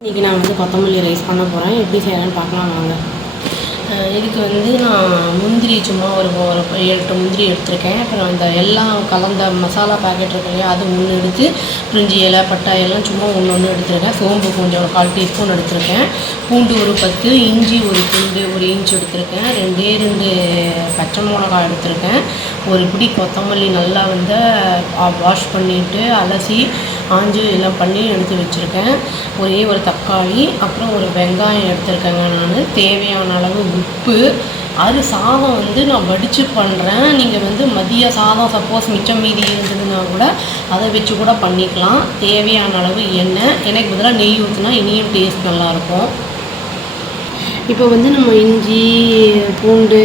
இன்றைக்கி நான் வந்து கொத்தமல்லி ரைஸ் பண்ண போகிறேன். எப்படி செய்யலான்னு பார்க்கலாம் வாங்க. இதுக்கு வந்து நான் முந்திரி சும்மா ஒரு 7-8 முந்திரி எடுத்திருக்கேன். அப்புறம் இந்த எல்லாம் கலந்த மசாலா பேக்கெட் இருக்கு இல்லையா, அது 3 எடுத்து பிரிஞ்சி இலை பட்டை எல்லாம் சும்மா ஒன்று எடுத்திருக்கேன். சோம்பு கொஞ்சம் ஒரு 1/4 டீஸ்பூன் எடுத்திருக்கேன். பூண்டு ஒரு 10, இஞ்சி ஒரு துண்டு 1 இன்ச் எடுத்திருக்கேன். 2 பச்சை மிளகாய் எடுத்திருக்கேன். ஒரு பிடி கொத்தமல்லி நல்லா வந்து வாஷ் பண்ணிவிட்டு அலசி ஆஞ்சு எல்லாம் பண்ணி எடுத்து வச்சுருக்கேன். ஒரே ஒரு தக்காளி, அப்புறம் ஒரு வெங்காயம் எடுத்துருக்கேங்க. நான் தேவையான அளவு உப்பு. அது சாதம் வந்து நான் வடித்து பண்ணுறேன். நீங்கள் வந்து மதிய சாதம் சப்போஸ் மிச்சம் மீதி இருந்ததுன்னா கூட அதை வச்சு கூட பண்ணிக்கலாம். தேவையான அளவு எண்ணெய், எனக்கு பதிலாக நெய் ஊற்றினா இனியும் டேஸ்ட் நல்லாயிருக்கும். இப்போ வந்து நம்ம இஞ்சி, பூண்டு,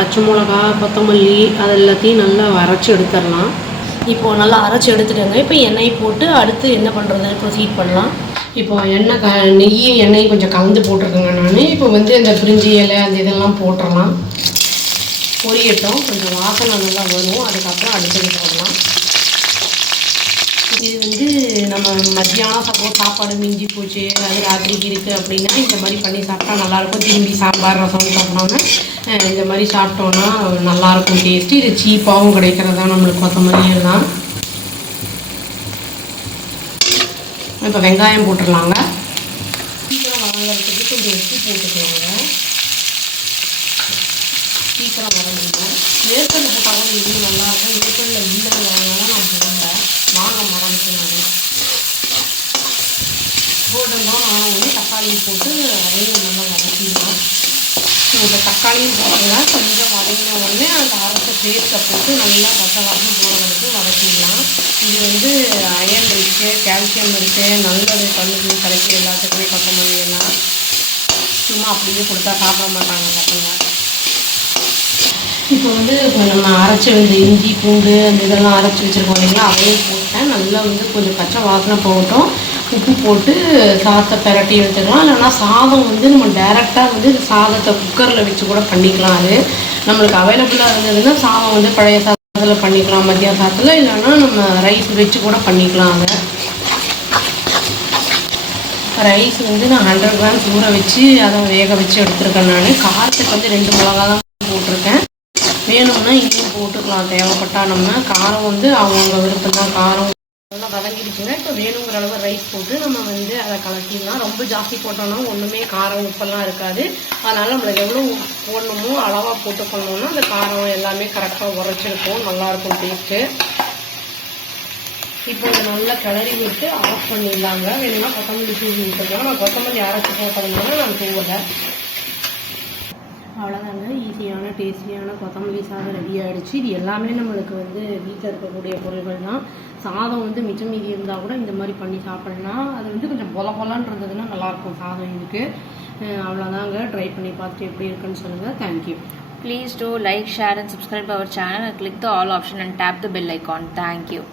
பச்சை மிளகா, கொத்தமல்லி அது எல்லாத்தையும் நல்லா அரைச்சி எடுத்துடலாம். இப்போது நல்லா அரைச்சி எடுத்துட்டேங்க. இப்போ எண்ணெய் போட்டு அடுத்து என்ன பண்ணுறதுன்னு ப்ரொசீட் பண்ணலாம். இப்போது நெய் எண்ணெய் கொஞ்சம் கலந்து போட்டிருக்கேங்க நான். இப்போ வந்து இந்த பிரிஞ்சி இலை அந்த இதெல்லாம் போட்டுடலாம். பொரியட்டும், கொஞ்சம் வாசனை நல்லா வரும். அதுக்கப்புறம் அடுத்தது போடலாம். இது வந்து நம்ம மத்தியானம் சப்போஸ் சாப்பாடு மிஞ்சி போச்சு, அது ராத்திரிக்கு இருக்குது அப்படின்னா இந்த மாதிரி பண்ணி சாப்பிட்டா நல்லாயிருக்கும். திரும்பி சாம்பார் ரசம் சாப்பிடாம இந்த மாதிரி சாப்பிட்டோன்னா நல்லாயிருக்கும் டேஸ்ட்டு. இது சீப்பாகவும் கிடைக்கிறது தான் நம்மளுக்கு கொத்தமல்லி எல்லாம். இப்போ வெங்காயம் போட்டுடலாங்க. சீக்கிரம் வதங்கிறதுக்கு கொஞ்சம் உப்பு போட்டுக்கலாங்க. சீக்கிரம் வதங்கிடும். வேர்க்கடலை போட்டாலும் இன்னும் நல்லாயிருக்கும். வேர்க்கடலை இல்லைங்கிறதுனால நான் போடுறேன். வாங்க மறந்துட்டு நான் போட்டோம். நான் வந்து தக்காளி போட்டு அதையும் நல்லா வதக்கிடலாம். இந்த தக்காளியும் போடுங்க. கொஞ்சம் வதங்கின உடனே அந்த அரைச்ச பேஸ்ட்டை போட்டு நல்லா வாசம் போகிற வரைக்கும் வதக்கிடலாம். இது வந்து அயன் இருக்குது, கால்சியம் இருக்குது, நல்லது கண்ணுக்கு தலைக்கு எல்லாத்துக்குமே கொத்தமல்லி எல்லாம். சும்மா அப்படியே கொடுத்தா சாப்பிட மாட்டாங்க பசங்க. இப்போ வந்து நம்ம அரைச்சி வந்து இஞ்சி பூண்டு அந்த இதெல்லாம் அரைச்சி வச்சுருக்கோம் இல்லைங்களா, அதையும் போட்டேன். நல்லா வந்து கொஞ்சம் பச்சை வாசனை போகட்டும். உப்பு போட்டு சாதத்தை பிரட்டி எடுத்துக்கலாம். இல்லைனா சாதம் வந்து நம்ம டைரெக்டாக வந்து சாதத்தை குக்கரில் வச்சு கூட பண்ணிக்கலாம். அது நம்மளுக்கு அவைலபிளாக இருந்ததுன்னா சாதம் வந்து பழைய சாதத்தில் பண்ணிக்கலாம் மதிய சாதத்தில். இல்லைன்னா நம்ம ரைஸ் வச்சு கூட பண்ணிக்கலாம். அதை ரைஸ் வந்து நான் 100 கிராம்ஸ் ஊற வச்சு அதை வேக வச்சு எடுத்துருக்கேன். நான் காரத்துக்கு வந்து 2 மிளகா தான் போட்டிருக்கேன். வேணும்னா இங்கேயும் போட்டுக்கலாம் தேவைப்பட்டால். நம்ம காரம் வந்து அவங்கவுங்க விருப்பம் தான். காரம் நல்லா வதங்கிடுச்சுங்க. இப்போ வேணுங்கிற அளவு ரைஸ் போட்டு நம்ம வந்து அதை கலக்கிடலாம். ரொம்ப ஜாஸ்தி போட்டோம்னா ஒன்றுமே காரம் உப்பெல்லாம் இருக்காது. அதனால் நம்மளுக்கு எவ்வளோ போடணுமோ அளவாக போட்டு பண்ணோம்னா அந்த காரம் எல்லாமே கரெக்டாக உரைச்சிருக்கும், நல்லாயிருக்கும் டேஸ்ட்டு. இப்போ இதை நல்லா கிளறி விட்டு ஆஃப் பண்ணிடலாங்க. வேணும்னா கொத்தமல்லி தூவி விட்டுக்கலாம். நான் கொத்தமல்லி அரைச்சி போட்டதுனால நான் தூவலை. அவ்வளோதாங்க, ஈஸியான டேஸ்டியான கொத்தமல்லி சாதம் ரெடி ஆகிடுச்சு. இது எல்லாமே நம்மளுக்கு வந்து வீட்டில் இருக்கக்கூடிய பொருள்கள் தான். சாதம் வந்து மிச்சம் மீதி இருந்தால் கூட இந்த மாதிரி பண்ணி சாப்பிட்லாம். அது வந்து கொஞ்சம் பொலன்னு இருந்ததுன்னா நல்லாயிருக்கும் சாதம் இதுக்கு. அவ்வளோதாங்க, ட்ரை பண்ணி பார்த்துட்டு எப்படி இருக்குன்னு சொல்லுங்கள். Thank you. Please do like, share and subscribe our channel and click the all option and tap the bell icon. Thank you.